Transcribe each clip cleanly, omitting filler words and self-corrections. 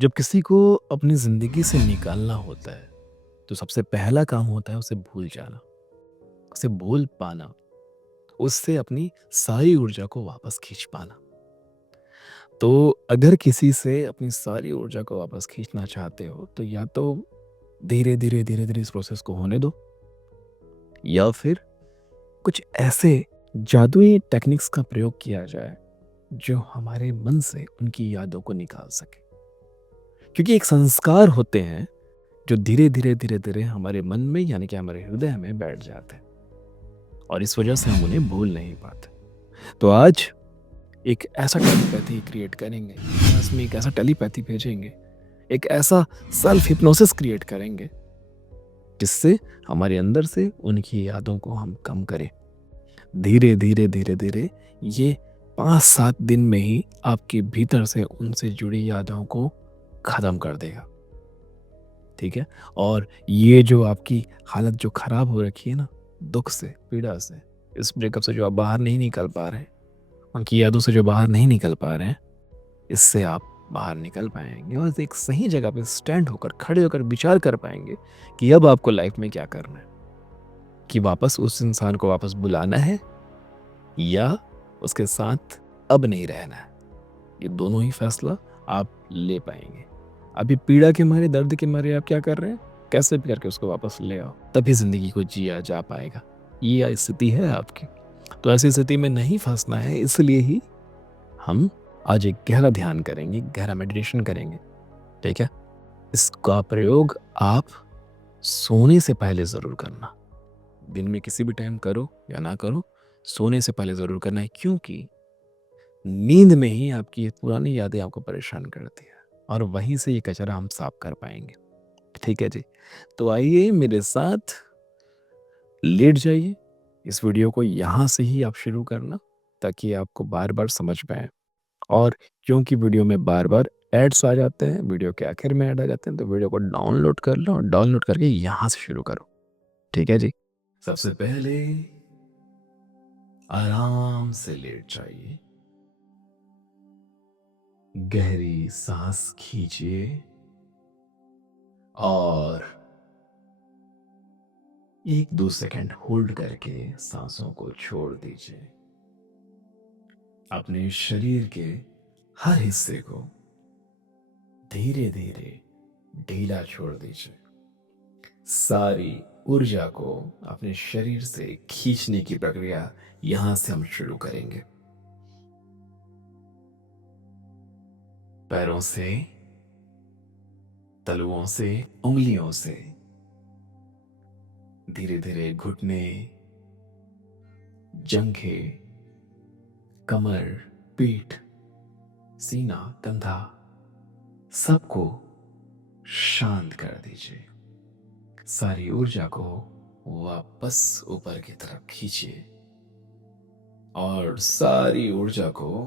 जब किसी को अपनी ज़िंदगी से निकालना होता है, तो सबसे पहला काम होता है उसे भूल जाना, उसे भूल पाना, उससे अपनी सारी ऊर्जा को वापस खींच पाना। तो अगर किसी से अपनी सारी ऊर्जा को वापस खींचना चाहते हो, तो या तो धीरे-धीरे, धीरे-धीरे इस प्रोसेस को होने दो या फिर कुछ ऐसे जादुई टेक्निक्स का प्रयोग किया जाए, जो हमारे मन से उनकी यादों को निकाल सके। क्योंकि एक संस्कार होते हैं जो धीरे-धीरे, धीरे-धीरे हमारे मन में यानी कि हमारे हृदय में बैठ जाते हैं और इस वजह से हम उन्हें भूल नहीं पाते। तो आज एक ऐसा टेलीपैथी क्रिएट करेंगे, इसमें एक ऐसा टेलीपैथी भेजेंगे, एक ऐसा सेल्फ हिप्नोसिस क्रिएट करेंगे, जिससे हमारे अंदर से उनकी यादों को हम कम करें। धीरे-धीरे, धीरे-धीरे ये 5-7 दिन में ही आपके भीतर से उनसे जुड़ी यादों को खत्म कर देगा। ठीक है? और ये जो आपकी हालत जो खराब हो रखी है ना, दुःख से, पीड़ा से, इस ब्रेकअप से जो आप बाहर नहीं निकल पा रहे हैं, उनकी यादों से जो बाहर नहीं निकल पा रहे हैं, इससे आप बाहर निकल पाएँगे और एक सही जगह पे स्टैंड होकर, खड़े होकर विचार कर पाएँगे कि अब आपको लाइफ में क्या करना है। कि वापस उस इंसान को वापस बुलाना है या उसके साथ अब नहीं रहना है। ये दोनों ही फैसला आप ले पाएँगे। अभी पीड़ा के मारे, दर्द के मारे आप क्या कर रहे हैं? कैसे भी करके उसको वापस ले आओ, तभी ज़िंदगी को जिया जा पाएगा। ये स्थिति है आपकी। तो ऐसी स्थिति में नहीं फँसना है, इसलिए ही हम आज एक गहरा ध्यान करेंगे, गहरा मेडिटेशन करेंगे, ठीक है? इसका प्रयोग आप सोने से पहले ज़रूर करना। दिन में किसी भी टाइम करो या ना करो, सोने से पहले ज़रूर करना है क्योंकि नींद में ही आपकी ये पुरानी यादें आपको परेशान करती है और वहीं से ये कचरा हम साफ कर पाएँगे। ठीक है जी। तो आइए मेरे साथ लेट जाइए। इस वीडियो को यहाँ से ही आप शुरू करना ताकि आपको बार-बार समझ में आए और क्योंकि वीडियो में बार-बार एड्स आ जाते हैं, वीडियो के आखिर में ऐड आ जाते हैं, तो वीडियो को डाउनलोड कर लो और डाउनलोड करके यहाँ से शुरू करो। ठीक है जी? सबसे पहले आराम से लेट जाइए। गहरी सांस खींचिए और 1-2 सेकंड होल्ड करके सांसों को छोड़ दीजिए। अपने शरीर के हर हिस्से को धीरे-धीरे ढीला छोड़ दीजिए। सारी ऊर्जा को अपने शरीर से खींचने की प्रक्रिया यहां से हम शुरू करेंगे। पैरों से, तलुओं से, उंगलियों से धीरे-धीरे घुटने, जंघें, कमर, पीठ, सीना, कंधा सबको शांत कर दीजिए। सारी ऊर्जा को वापस ऊपर की तरफ खींचिए और सारी ऊर्जा को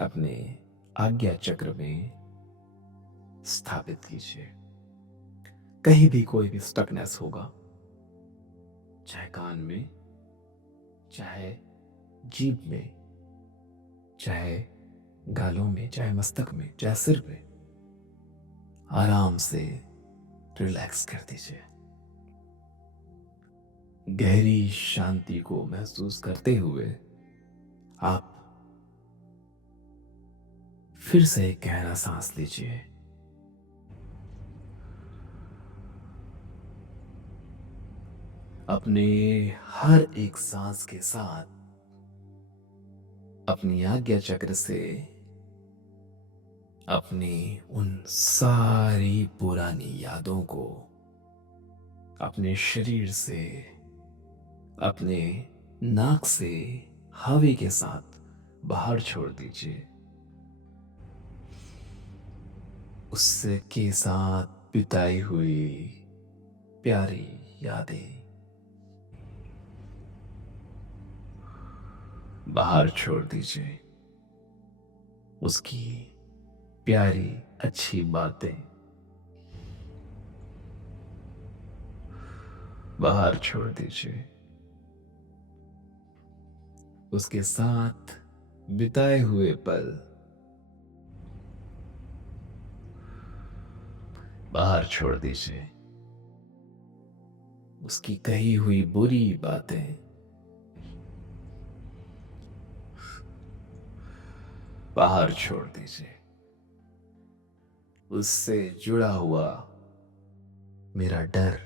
अपने आज्ञा चक्र में स्थापित कीजिए। कहीं भी कोई भी स्टकनेस होगा, चाहे कान में, चाहे जीभ में, चाहे गालों में, चाहे मस्तक में, चाहे सिर पे, आराम से रिलैक्स कर दीजिए। गहरी शांति को महसूस करते हुए आप फिर से एक गहरा सांस लीजिए। अपने हर एक सांस के साथ अपनी आज्ञा चक्र से अपनी उन सारी पुरानी यादों को अपने शरीर से, अपने नाक से हवा के साथ बाहर छोड़ दीजिए। उससे के साथ बिताई हुई प्यारी यादें बाहर छोड़ दीजिए। उसकी प्यारी अच्छी बातें बाहर छोड़ दीजिए। उसके साथ बिताए हुए पल बाहर छोड़ दीजिए। उसकी कही हुई बुरी बातें बाहर छोड़ दीजिए। उससे जुड़ा हुआ मेरा डर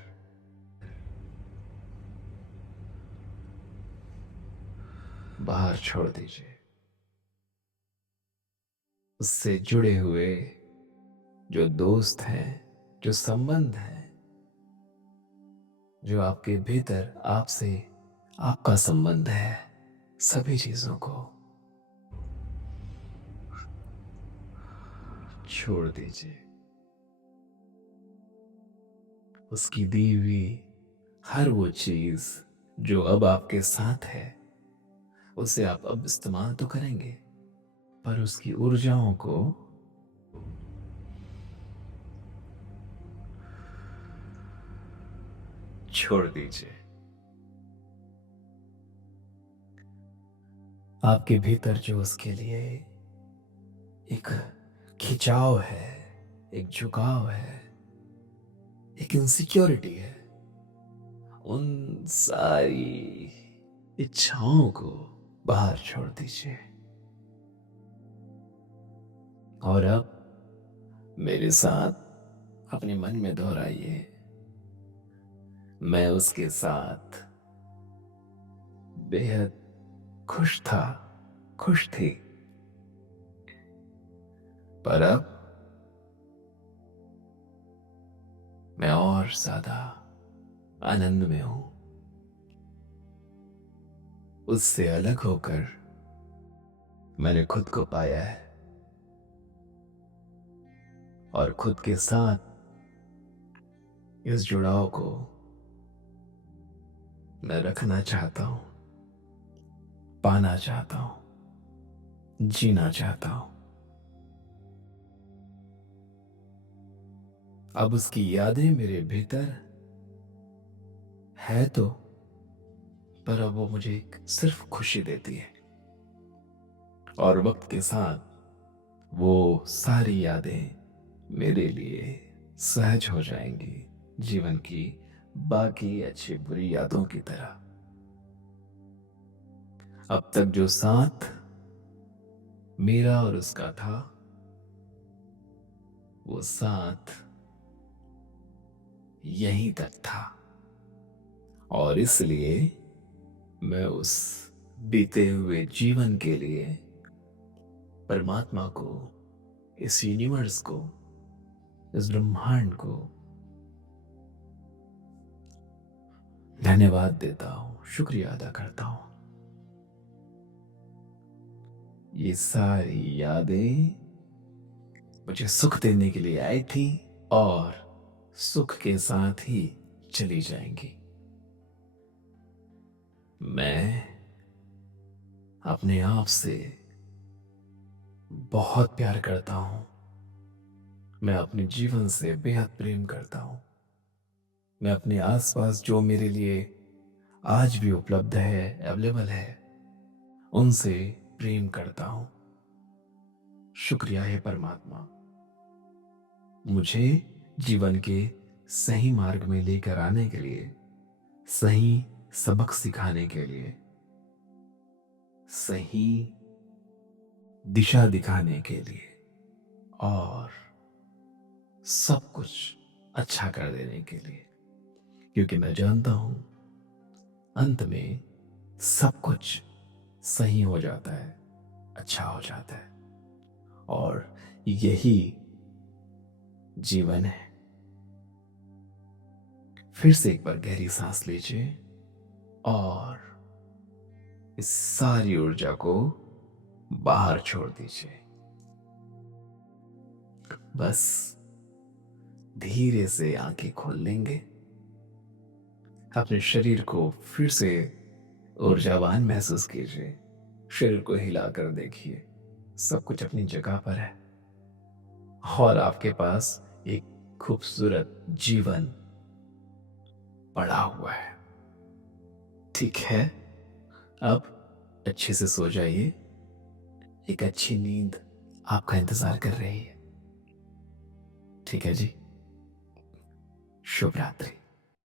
बाहर छोड़ दीजिए। उससे जुड़े हुए जो दोस्त हैं, जो संबंध हैं, जो आपके भीतर आपसे आपका संबंध है, सभी चीजों को छोड़ दीजिए। उसकी दी हुई हर वो चीज जो अब आपके साथ है, उसे आप अब इस्तेमाल तो करेंगे, पर उसकी ऊर्जाओं को छोड़ दीजिए। आपके भीतर जो उसके लिए एक खिंचाव है, एक झुकाव है, एक इनसिक्योरिटी है, उन सारी इच्छाओं को बाहर छोड़ दीजिए। और अब मेरे साथ अपने मन में दोहराइए, मैं उसके साथ बेहद खुश था, खुश थी, पर अब मैं और ज्यादा आनंद में हूं। उससे अलग होकर मैंने खुद को पाया है, और खुद के साथ इस जुड़ाव को मैं रखना चाहता हूं, पाना चाहता हूं, जीना चाहता हूं। अब उसकी यादें मेरे भीतर है तो, पर अब वो मुझे सिर्फ खुशी देती है, और वक्त के साथ वो सारी यादें मेरे लिए सहज हो जाएंगी, जीवन की बाकी अच्छी बुरी यादों की तरह। अब तक जो साथ मेरा और उसका था, वो साथ यहीं तक था, और इसलिए मैं उस बीते हुए जीवन के लिए परमात्मा को, इस यूनिवर्स को, इस ब्रह्मांड को धन्यवाद देता हूं, शुक्रिया अदा करता हूं। ये सारी यादें मुझे सुख देने के लिए आई थी, और सुख के साथ ही चली जाएंगी। मैं अपने आप से बहुत प्यार करता हूं। मैं अपने जीवन से बेहद प्रेम करता हूं। मैं अपने आसपास जो मेरे लिए आज भी उपलब्ध है, अवेलेबल है, उनसे प्रेम करता हूं। शुक्रिया है परमात्मा, मुझे जीवन के सही मार्ग में लेकर आने के लिए, सही सबक सिखाने के लिए, सही दिशा दिखाने के लिए, और सब कुछ अच्छा कर देने के लिए। क्योंकि मैं जानता हूं अंत में सब कुछ सही हो जाता है, अच्छा हो जाता है, और यही जीवन है। फिर से एक बार गहरी सांस लीजिए, और इस सारी ऊर्जा को बाहर छोड़ दीजिए। बस धीरे से आंखें खोल लेंगे। अपने शरीर को फिर से ऊर्जावान महसूस कीजिए। शरीर को हिलाकर देखिए, सब कुछ अपनी जगह पर है, और आपके पास एक खूबसूरत जीवन पड़ा हुआ है। ठीक है, अब अच्छे से सो जाइए। एक अच्छी नींद आपका इंतजार कर रही है। ठीक है जी। शुभ रात्रि।